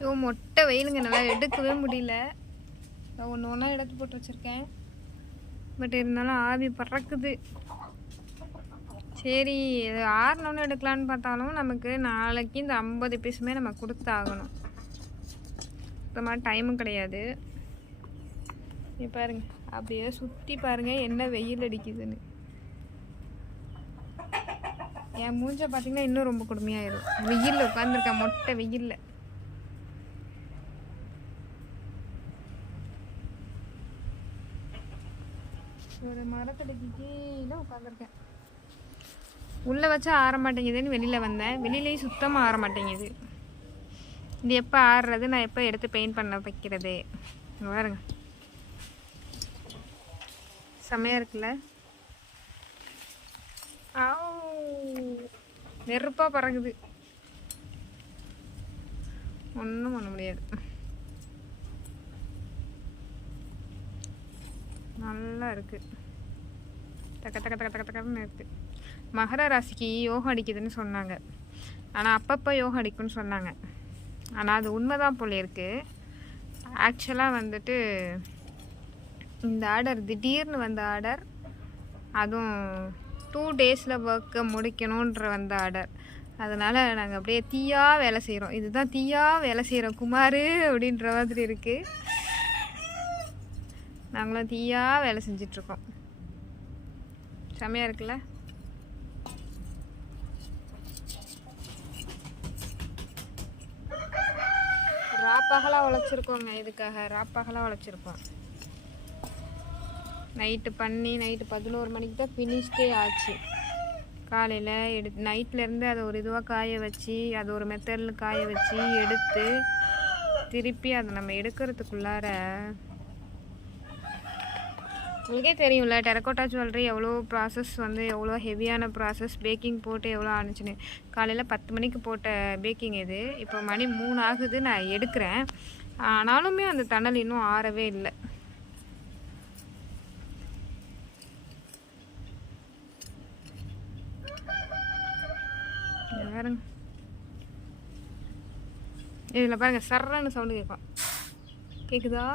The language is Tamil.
ஐயோ மொட்டை வெயிலுங்க, நல்லா எடுக்கவே முடியல. ஒன்று ஒன்றா எடுத்து போட்டு வச்சுருக்கேன். பட் இருந்தாலும் ஆவி பறக்குது. சரி, இது ஆறினோன்னு எடுக்கலான்னு பார்த்தாலும் நமக்கு நாளைக்கு இந்த 50 பீஸுமே நம்ம கொடுத்தாகணும். சுத்தமாக டைமும் கிடையாது. பாருங்க, அப்படியே சுற்றி பாருங்க என்ன வெயில் அடிக்குதுன்னு. என் மூஞ்ச பார்த்தீங்கன்னா இன்னும் ரொம்ப கொடுமையாயிரும். வெயிலில் உட்காந்துருக்கேன், மொட்டை வெயிலில். ஒரு மரத்தடிக்கு கீழே உட்காந்துருக்கேன். உள்ளே வச்சா ஆற மாட்டேங்குதுன்னு வெளியில் வந்தேன். வெளியிலேயும் சுத்தமாக ஆற மாட்டேங்குது. இது எப்போ ஆறுறது? நான் எப்போ எடுத்து பெயிண்ட் பண்ண வைக்கிறது? பாருங்க, செம்மையாக இருக்குல்ல? நெருப்பாக பறகுது, ஒன்றும் பண்ண முடியாது. நல்லா இருக்குது, டக்க டக்க டக்க டக்க டக்கன்னு இருக்குது. மகர ராசிக்கு யோகம் அடிக்குதுன்னு சொன்னாங்க. ஆனால் அப்பப்போ யோகம் அடிக்கும்னு சொன்னாங்க. ஆனால் அது உண்மைதான் போல இருக்குது. ஆக்சுவலாக வந்துட்டு இந்த ஆர்டர் திடீர்னு வந்த ஆர்டர், அதுவும் 2 டேஸில் ஒர்க்கை முடிக்கணுன்ற வந்த ஆர்டர். அதனால் நாங்கள் அப்படியே தீயாக வேலை செய்கிறோம். இதுதான் தீயாக வேலை செய்கிறோம் குமார் அப்படின்ற மாதிரி இருக்குது. நாங்களும் தீயாக வேலை செஞ்சிட்ருக்கோம். செம்மையாக இருக்குல்ல? ராப்பகலாக உழைச்சிருக்கோங்க. இதுக்காக ராப்பகலாக உழைச்சிருக்கோம். நைட்டு பண்ணி நைட்டு 11 மணிக்கு தான் ஃபினிஷ்டே ஆச்சு. காலையில் நைட்லேருந்து அதை ஒரு இதுவாக காய வச்சு, அது ஒரு மெத்தடில் காய வச்சு எடுத்து திருப்பி அதை நம்ம எடுக்கிறதுக்குள்ளார உங்களுக்கே தெரியும்ல, டெரக்கோட்டா ஜுவல்லரி எவ்வளோ ப்ராசஸ் வந்து எவ்வளோ ஹெவியான ப்ராசஸ். பேக்கிங் போட்டு எவ்வளோ ஆணுச்சுன்னு. காலையில் 10 மணிக்கு போட்ட பேக்கிங் இது. இப்போ மணி 3 ஆகுது, நான் எடுக்கிறேன். ஆனாலுமே அந்த தணல் இன்னும் ஆறவே இல்லை. பாருங்க, இதில் பாருங்க சர்றன்னு சவுண்டு கேட்கும். கேட்குதா?